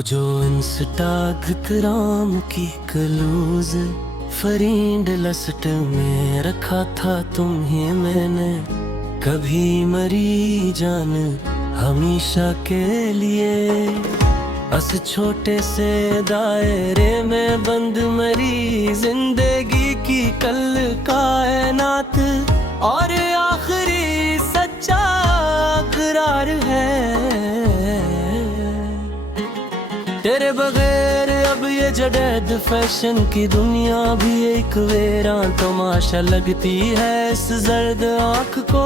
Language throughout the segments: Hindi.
वो जो इंस्टाग्राम की क्लूज फ्रेंड लिस्ट में रखा था तुम्हें मैंने, कभी मरी जान हमेशा के लिए। बस छोटे से दायरे में बंद मरी जिंदगी की कल कायनात, और आखिरी सच्चा करार है तेरे बगैर। अब ये जडेद फैशन की दुनिया भी एक वेरा तमाशा लगती है इस जर्द आँख को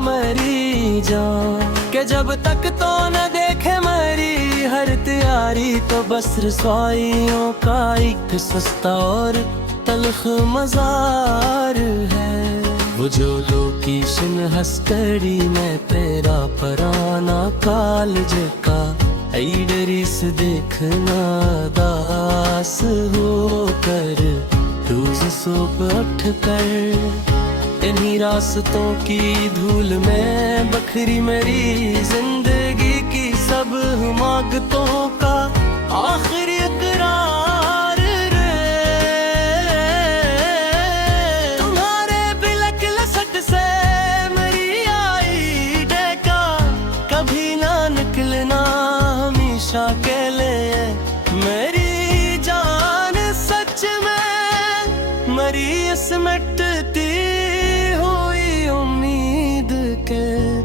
मेरी जान, के जब तक तो न देखे मेरी हर तैयारी तो बस रसवाइयों का एक सस्ता और तल्ख मजार है। वो जो लोकेशन हस्कड़ी में तेरा पराना कालज का डरीस देखना दास हो कर रोज सुबह उठ कर इन्हीं रास्तों की धूल में बखरी मेरी जिंदगी की सब मांगतों का आखिरी इकरार रे। तुम्हारे बिलक लसट से मेरी आई डेका कभी ना निकलना अकेले, मेरी जान सच में मरी इस मिटती हुई उम्मीद के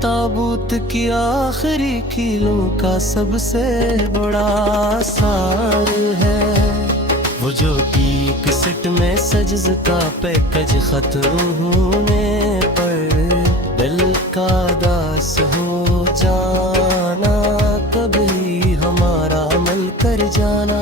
ताबूत की आखिरी कीलों का सबसे बड़ा सार है। वो जो एक सेट में सजज का पैकेज खत्म होने पर दिल का दास हो जाना, कभी हमारा मिल कर जाना।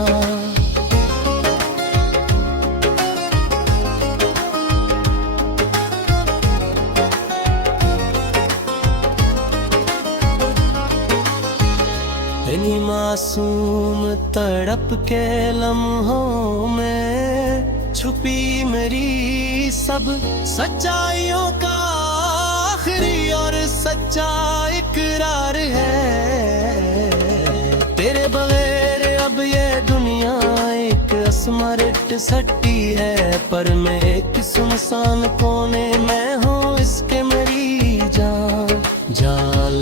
इन्हीं मासूम तड़प के लम्हों में छुपी मेरी सब सच्चाइयों का आखिरी और सच्चा इकरार है। तेरे बगैर अब ये दुनिया एक स्मारट सट्टी है, पर मैं एक सुनसान कोने में हूँ इसके मेरी जान।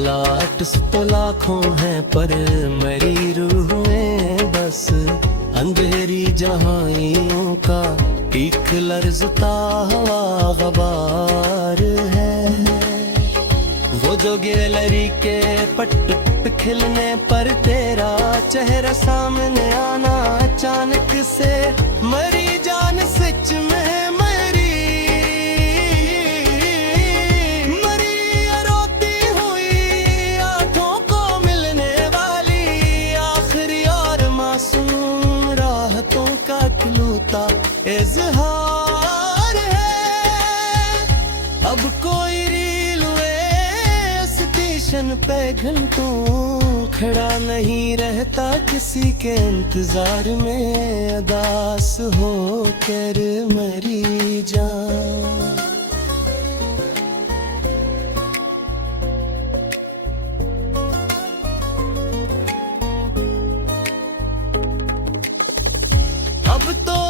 लाट तो लाखों हैं पर मेरी रूह में बस अंधेरी जहाइयों का एक लर्जता हवा गबार है। वो जो गैलरी के पट पे खिलने पर तेरा चेहरा सामने आना अचानक से मरी जान सच में मरी रोती हुई आंखों को मिलने वाली आखिरी और मासूम राहतों का इकलौता इज़हार है। अब कोई स्टेशन पे घंटों खड़ा नहीं रहता किसी के इंतजार में अदास हो कर मरी जान। अब तो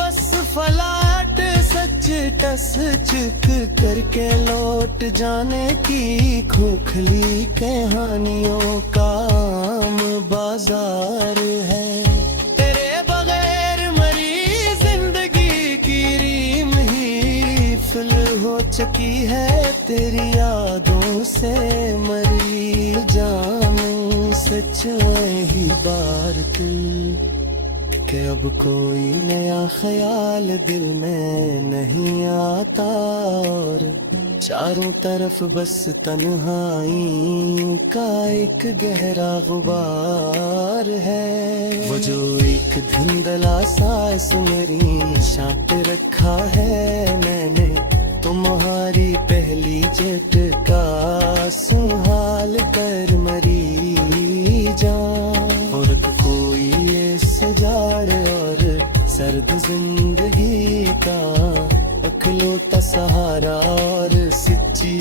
बस फलाट सच टस चुक करके लौट जाने की खोखली कहानियों का आम बाजार है। तेरे बगैर मरी जिंदगी की रीम ही फिल हो चुकी है, तेरी यादों से मरी जान सच ही बार दिल कि अब कोई नया ख्याल दिल में नहीं आता, और चारों तरफ बस तन्हाई का एक गहरा गुबार है। वो जो एक धुंधला सांस मेरी शांत रखा है मैंने, तुम्हारी पहली झटका सुहाल कर मरी जान। और कोई सजार और सर्द जिंदगी का अखिलौता सहारा और सच्ची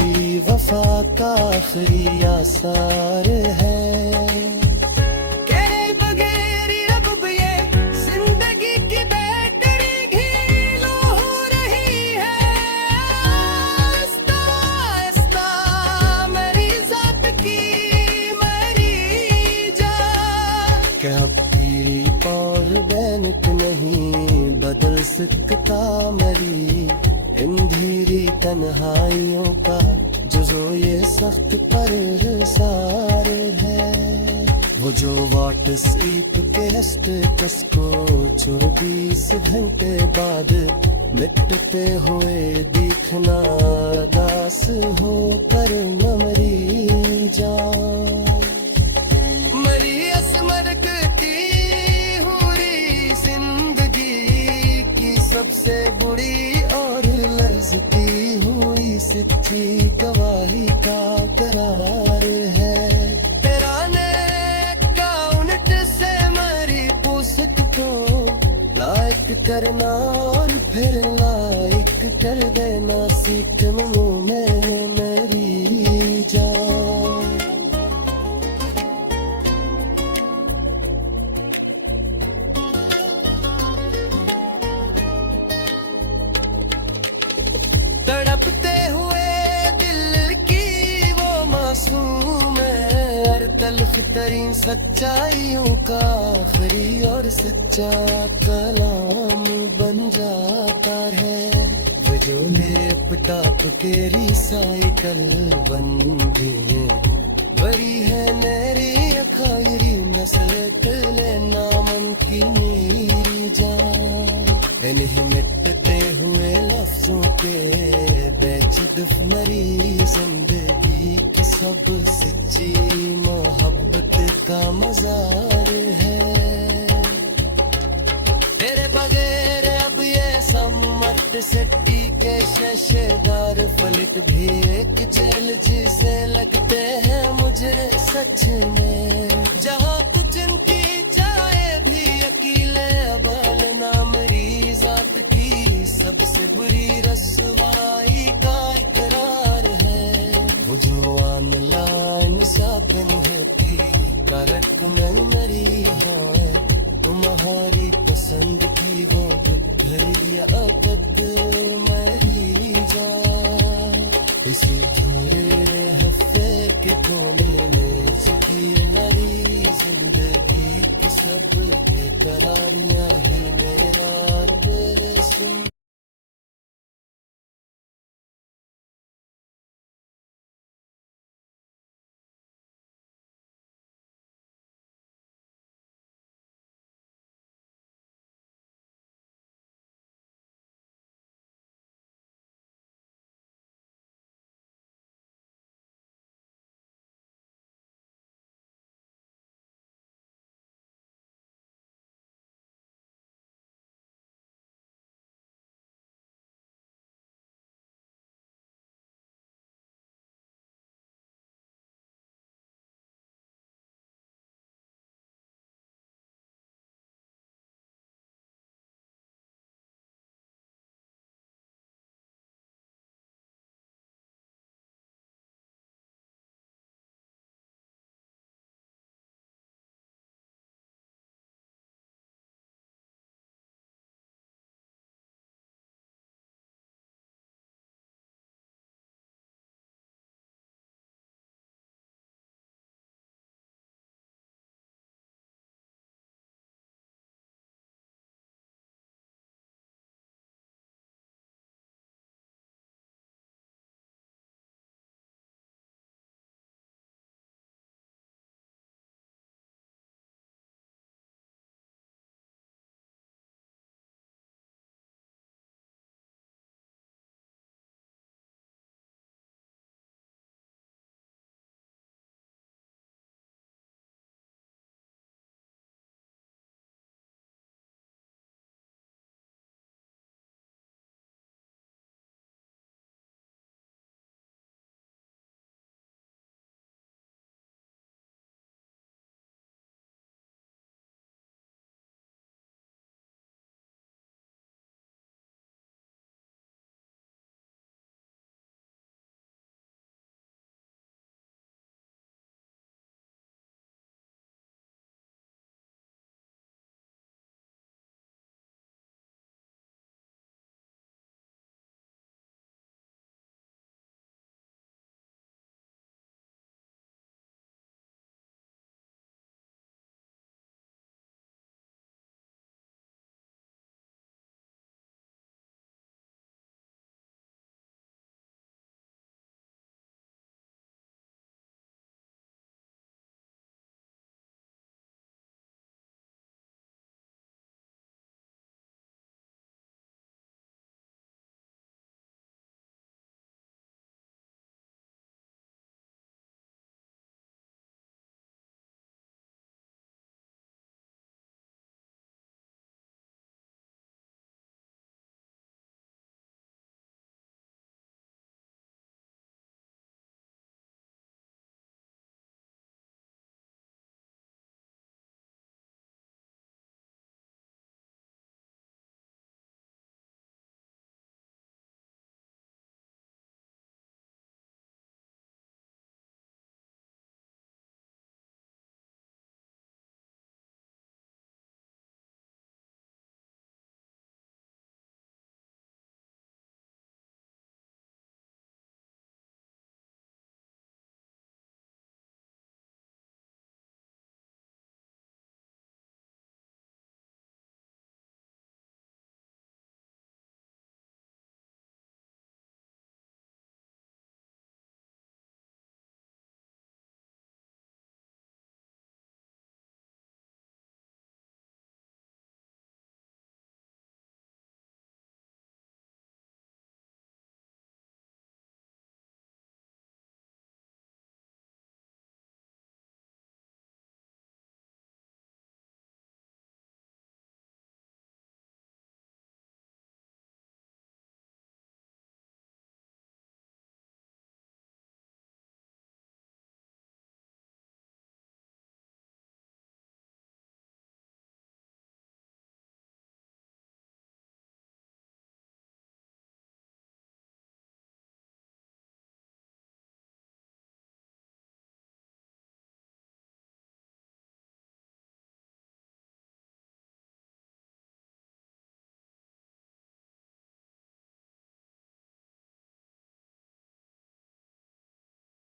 वफा का आखिरी आसार है। तेरे बगैर सिकता मरी इन धीरी तन्हाइयों का जो ये सख्त पर सार है। वो जो व्हाट्सएप के स्टेटस को 24 घंटे बाद मिटते हुए दिखना दास हो कर न मरी जान। मरी असमरकती हुई जिंदगी की सबसे बुरी और लर्जती हुई सच्ची गवाही का करार है। तेरा ने काउंट से मरी पुस्तक को लाइक करना और फिर लाइक कर देना सीख मुंह में मेरी जान। तड़पते हुए दिल की वो मासूम है तल्ख तरीन सच्चाइयों का आखिरी और सच्चा कलाम बन जाता है। वो जो लेपटाप के रिसाइकल बन गए बड़ी है मेरी अखायरी नस्ल लेना मन की मेरी जान। इन्हीं मिटते हुए लफ्जों के बेचद मरी जिंदगी की सब सच्ची मोहब्बत का मजार है। तेरे बगैर अब ये सम्मत सिटी के शशेदार फलित भी एक जेल जिसे लगते हैं मुझे सच में। जहाँ कुछ इनकी चाहे भी अकेले अबल नाम जात की सबसे बुरी रसवाई का इकरार है। वो जो ऑनलाइन शॉपिंग होती करक में मरी है तुम्हारी पसंद की वो घड़ी अकद मेरी जान। इसी धुरे हफ्ते के कोने में सुखी हरी जिंदगी की सब बेकरारियां ही मेरा दिल सुन।